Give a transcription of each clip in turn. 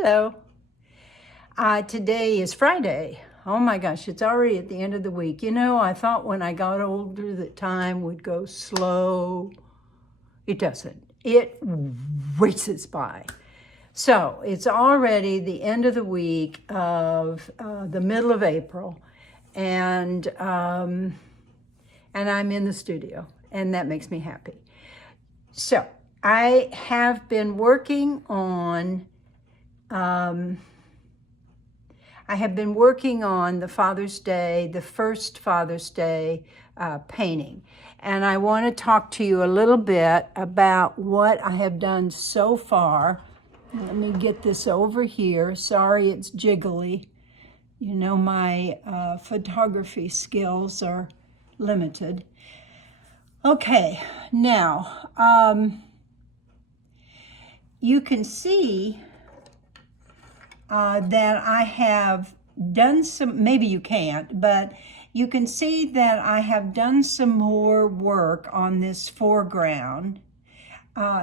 Hello. Today is Friday. Oh my gosh, it's already at the end of the week. You know, I thought when I got older that time would go slow. It doesn't. It races by. So it's already the end of the week of the middle of April, and I'm in the studio, and that makes me happy. So I have been working on the Father's Day, the first Father's Day painting. And I want to talk to you a little bit about what I have done so far. Let me get this over here. Sorry, it's jiggly. You know, my photography skills are limited. Okay, now, you can see that I have done some, maybe you can't, but you can see that I have done some more work on this foreground.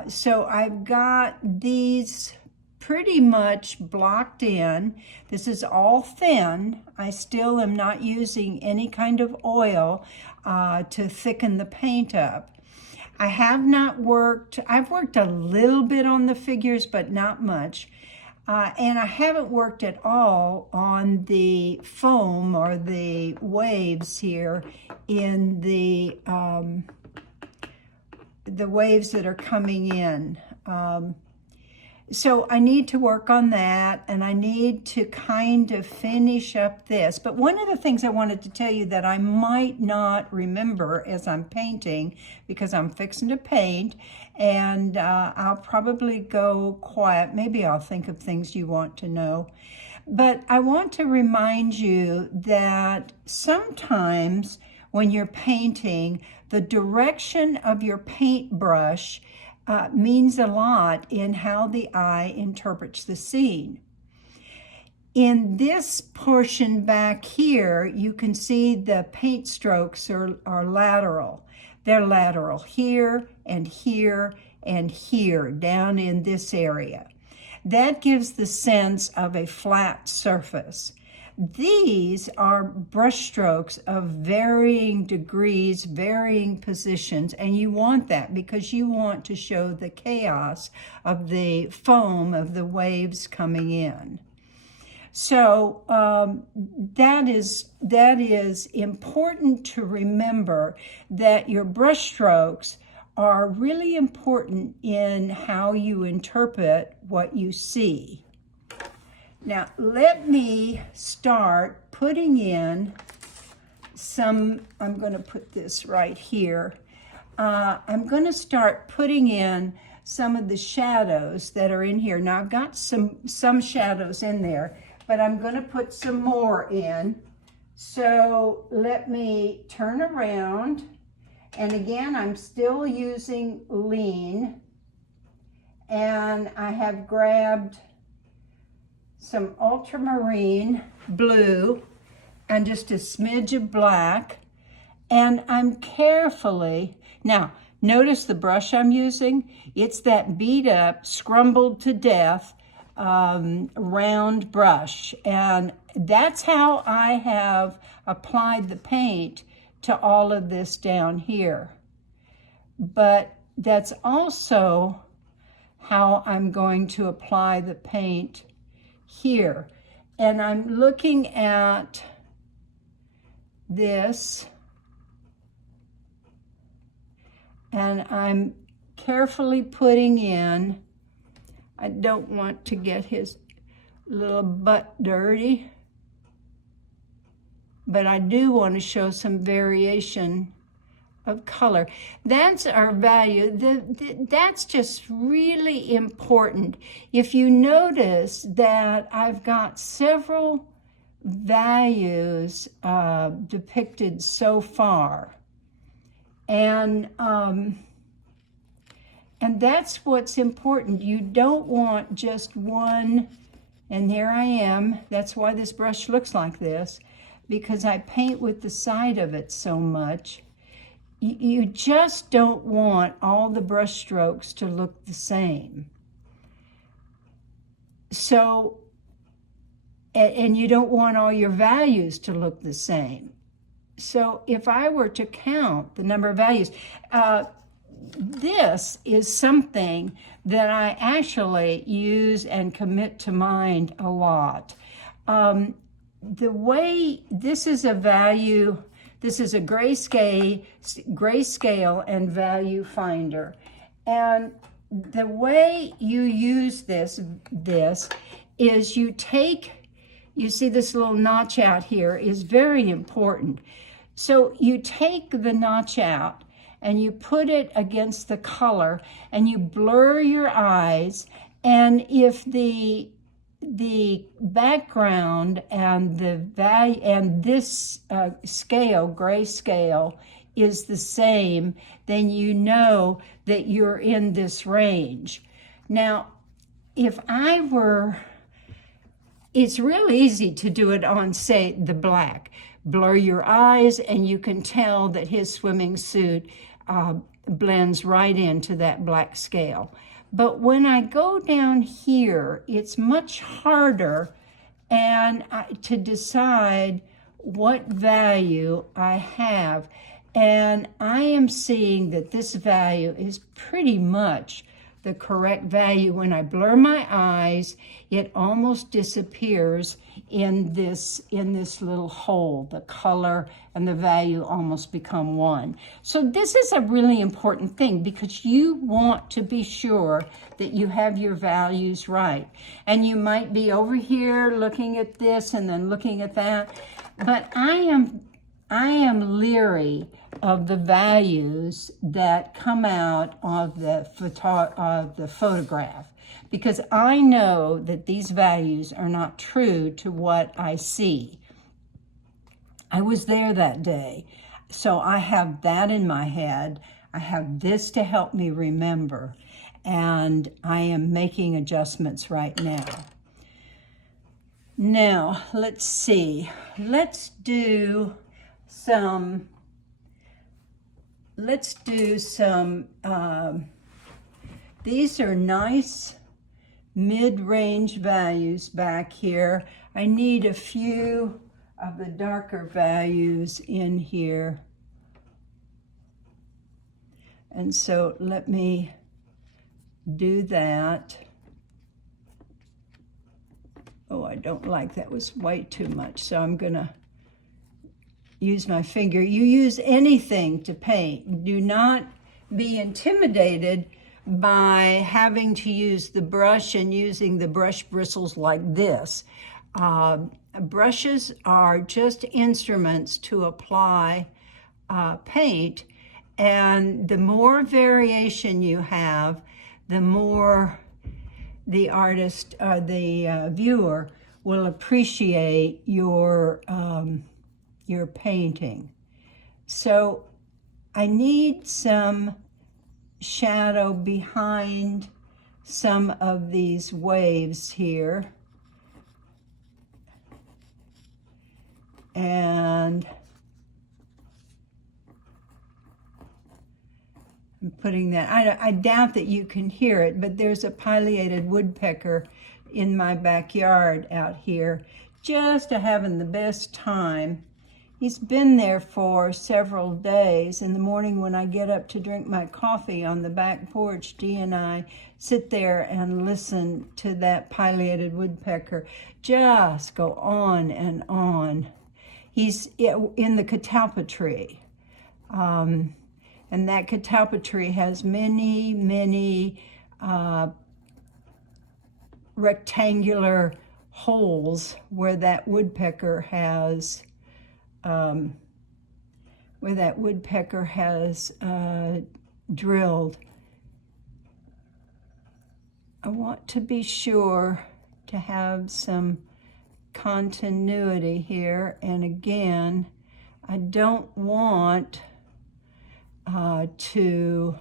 So I've got these pretty much blocked in. This is all thin. I still am not using any kind of oil to thicken the paint up. I have not worked, I've worked a little bit on the figures, but not much. And I haven't worked at all on the foam or the waves here in the waves that are coming in. So I need to work on that, and I need to kind of finish up this. But one of the things I wanted to tell you that I might not remember as I'm painting, because I'm fixing to paint, and I'll probably go quiet. Maybe I'll think of things you want to know. But I want to remind you that sometimes when you're painting, the direction of your paintbrush means a lot in how the eye interprets the scene. In this portion back here, you can see the paint strokes are lateral. They're lateral here and here and here, down in this area. That gives the sense of a flat surface. These are brush strokes of varying degrees, varying positions, and you want that because you want to show the chaos of the foam of the waves coming in. So that is important to remember, that your brush strokes are really important in how you interpret what you see. Now, let me start putting in some, I'm going to put this right here. I'm going to start putting in some of the shadows that are in here. Now, I've got some shadows in there, but I'm going to put some more in. So let me turn around. And again, I'm still using lean. And I have grabbed some ultramarine blue and just a smidge of black, and I'm carefully, now notice the brush I'm using, it's that beat up, scrumbled to death round brush, and that's how I have applied the paint to all of this down here. But that's also how I'm going to apply the paint here. And I'm looking at this, and I'm carefully putting in, I don't want to get his little butt dirty, but I do want to show some variation of color. That's our value. That's just really important. If you notice that I've got several values depicted so far, and that's what's important. You don't want just one, and here I am. That's why this brush looks like this, because I paint with the side of it so much. You just don't want all the brush strokes to look the same. So, and you don't want all your values to look the same. So if I were to count the number of values, this is something that I actually use and commit to mind a lot. The way this is a value, this is a grayscale and value finder. And the way you use this is you see this little notch out here is very important. So you take the notch out and you put it against the color and you blur your eyes, and if the background and the value and this scale, grayscale, is the same, then you know that you're in this range. Now, if I were, it's real easy to do it on, say, the black. Blur your eyes and you can tell that his swimming suit blends right into that black scale. But when I go down here, it's much harder to decide what value I have. And I am seeing that this value is pretty much the correct value. When I blur my eyes, it almost disappears in this little hole. The color and the value almost become one. So this is a really important thing because you want to be sure that you have your values right. And you might be over here looking at this and then looking at that, but I am leery of the values that come out of the photograph, because I know that these values are not true to what I see. I was there that day, so I have that in my head. I have this to help me remember, and I am making adjustments right now. Now, let's see. Let's do some, these are nice mid-range values back here. I need a few of the darker values in here. And so let me do that. Oh, I don't like that, was way too much. So I'm gonna use my finger. You use anything to paint. Do not be intimidated by having to use the brush and using the brush bristles like this. Brushes are just instruments to apply paint, and the more variation you have, the more the artist or the viewer will appreciate your painting. So I need some shadow behind some of these waves here. And I'm putting that, I doubt that you can hear it, but there's a pileated woodpecker in my backyard out here, just having the best time. He's been there for several days. In the morning when I get up to drink my coffee on the back porch, Dee and I sit there and listen to that pileated woodpecker just go on and on. He's in the catalpa tree. And that catalpa tree has many, many rectangular holes where that woodpecker has drilled. I want to be sure to have some continuity here, and again, I don't want to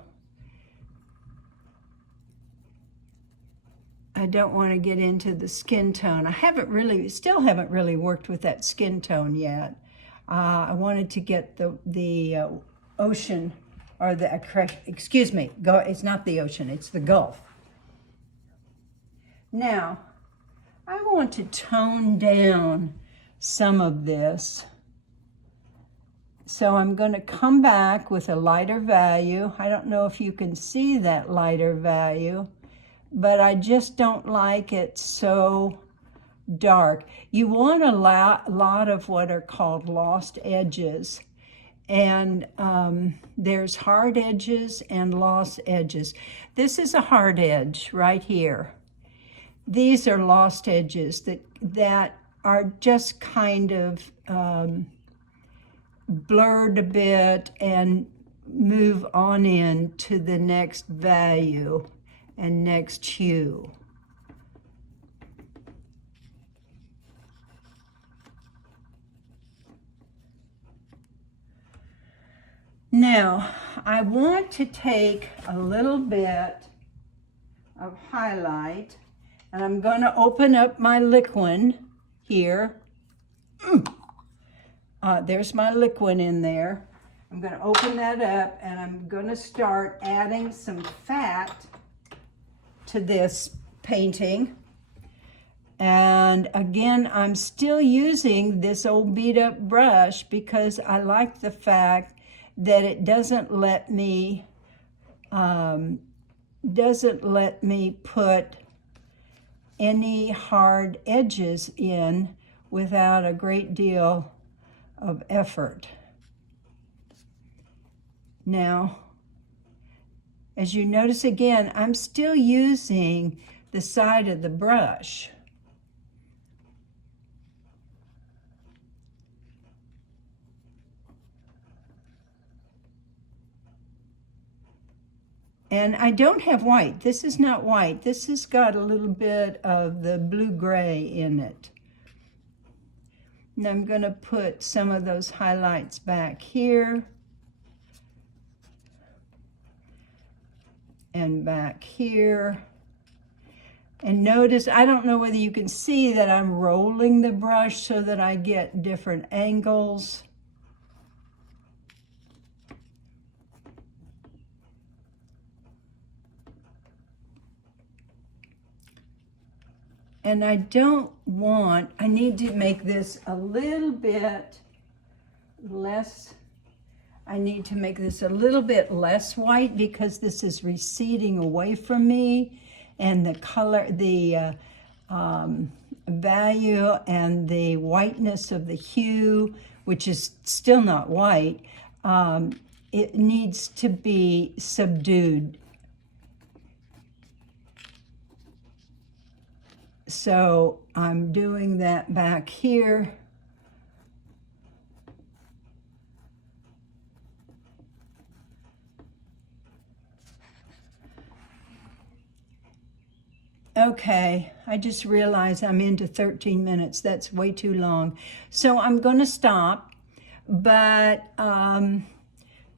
get into the skin tone. Still haven't really worked with that skin tone yet. I wanted to get the ocean, or it's not the ocean, it's the Gulf. Now, I want to tone down some of this. So I'm going to come back with a lighter value. I don't know if you can see that lighter value, but I just don't like it so dark. You want a lot of what are called lost edges. And there's hard edges and lost edges. This is a hard edge right here. These are lost edges that are just kind of blurred a bit and move on in to the next value and next hue. Now, I want to take a little bit of highlight, and I'm going to open up my liquid here. There's my liquid in there. I'm going to open that up, and I'm going to start adding some fat to this painting. And again, I'm still using this old beat up brush because I like the fact that it doesn't let me put any hard edges in without a great deal of effort. Now, as you notice again, I'm still using the side of the brush. And I don't have white. This is not white. This has got a little bit of the blue-gray in it. And I'm going to put some of those highlights back here. And back here. And notice, I don't know whether you can see that I'm rolling the brush so that I get different angles. And I need to make this a little bit less, I need to make this a little bit less white because this is receding away from me, and the color, the value and the whiteness of the hue, which is still not white, it needs to be subdued. So I'm doing that back here. Okay, I just realized I'm into 13 minutes. That's way too long. So I'm going to stop. But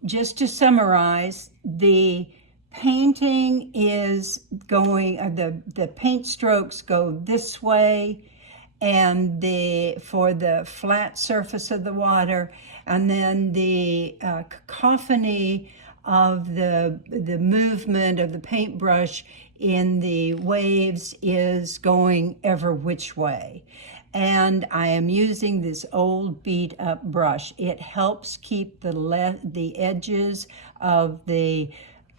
just to summarize, the painting is going, the paint strokes go this way, and for the flat surface of the water, and then the cacophony of the movement of the paintbrush in the waves is going ever which way. And I am using this old beat up brush. It helps keep the edges of the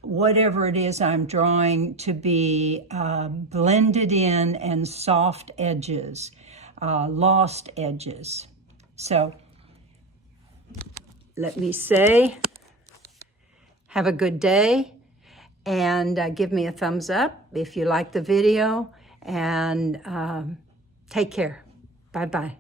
whatever it is I'm drawing to be blended in, and soft edges, lost edges. So let me say, have a good day, and give me a thumbs up if you like the video, and take care. Bye-bye.